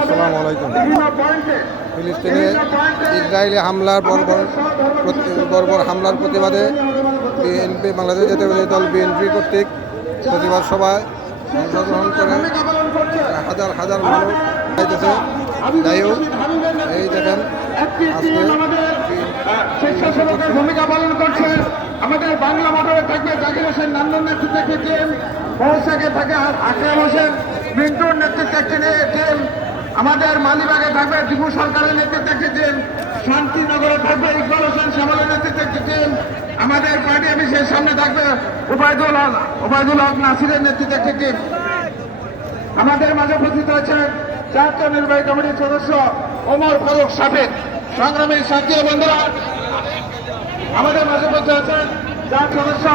আসসালামু আলাইকুম ফিলিস্তিনে ইসরায়েলি হামলার বর্বর বর্বর হামলার প্রতিবাদে বিএনপি, বাংলাদেশ জাতীয়বাদী দল বিএনপি কর্তৃক প্রতিবাদ সভায় অংশগ্রহণ করে হাজার হাজার মানুষ যাইতেছে। যাই হোক, এই দেখেন, আজকে ভূমিকা পালন আমাদের বাংলা মোটরে থাকবে জাকির হোসেন, নান্দন নেতৃত্বে একটি টিম মহসাকে থাকে আকরাম হোসেন, মিন্টুর নেতৃত্বে একটি টিম আমাদের মালিবাগে থাকবে টিপু সরকারের নেতৃত্বে একটি টিম শান্তিনগরে থাকবে ইকবাল হোসেন শ্যামলের নেতৃত্বে একটি টিম আমাদের পার্টি অফিসের সামনে থাকবে উবায়দুল হক উবায়দুল হক নাসিরের নেতৃত্বে একটি টিম আমাদের মাঝে উপস্থিত রয়েছেন জাতীয় নির্বাহী কমিটির সদস্য ওমর ফারুক সাবেক সংগ্রামী সাথী বন্ধুরা আমাদের মাঝে উপস্থিত আছেন যার সদস্য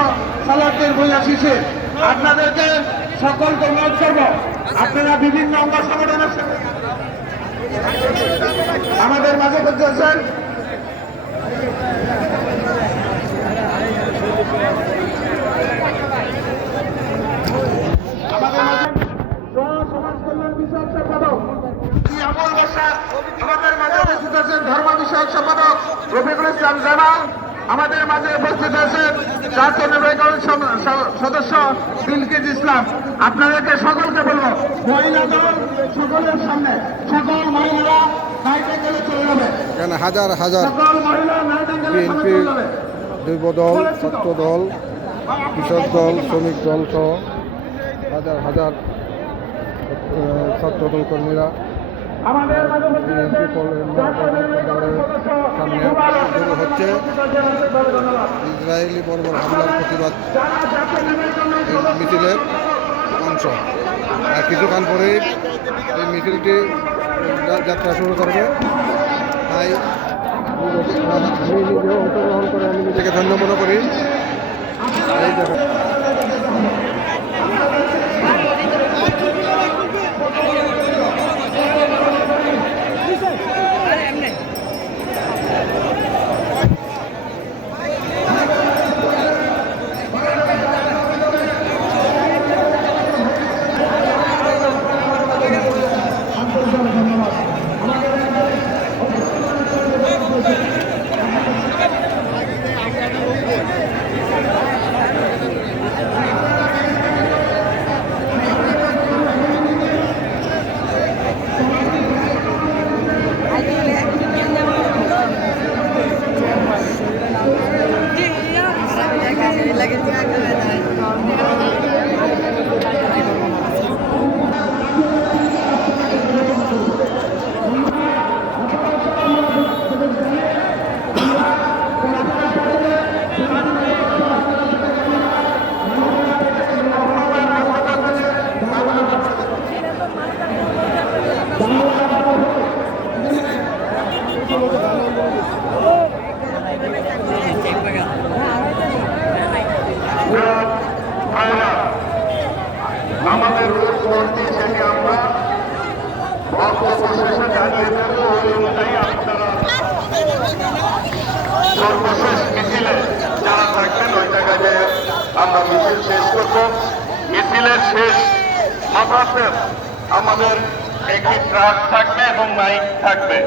সালাদ্দিন ভুইয়া শিশি আপনাদেরকে সকলকে অনুরোধ করব, আপনারা বিভিন্ন অঙ্গ সংগঠনের আমাদের মাঝে উপস্থিত আছেন। আমাদের মাঝে সমাজ উপস্থিত আছেন ধর্ম বিষয়ক সম্পাদক রফিকুল ইসলাম জামাল। আমাদের মাঝে উপস্থিত আছেন জাতীয় নির্বাহী সদস্য বিলকিস ইসলাম। আপনাদেরকে সকলকে বলব মহিলা দল সকলের সামনে সকল মহিলারা নাইটে গেলে চলে যাবে। এখানে হাজার হাজার বিএনপি যুব। দল ছাত্র দল কৃষক দল শ্রমিক দল সহ হাজার হাজার ছাত্র দল কর্মীরা আমাদের মাঝে উপস্থিত সামনে শুরু হচ্ছে ইসরায়েলি বর্বর হামলার প্রতিবাদ এই মিছিলের অংশ আর কিছুক্ষণ পরেই এই মিছিলটি যাত্রা শুরু করবে। তাই আমি নিজেও অংশগ্রহণ করে আমি নিজেকে ধন্য মনে করি। এই দেখো। আমাদের করতে সেটি আমরা শেষে জানিয়ে দেব ওই অনুযায়ী আপনারা সর্বশেষ মিছিলে যারা থাকবেন, ওই জায়গায় আমরা মিছিল শেষ করব। মিছিলের শেষ মাথাতে আমাদের একটি ট্রাক থাকবে এবং মাইক থাকবে।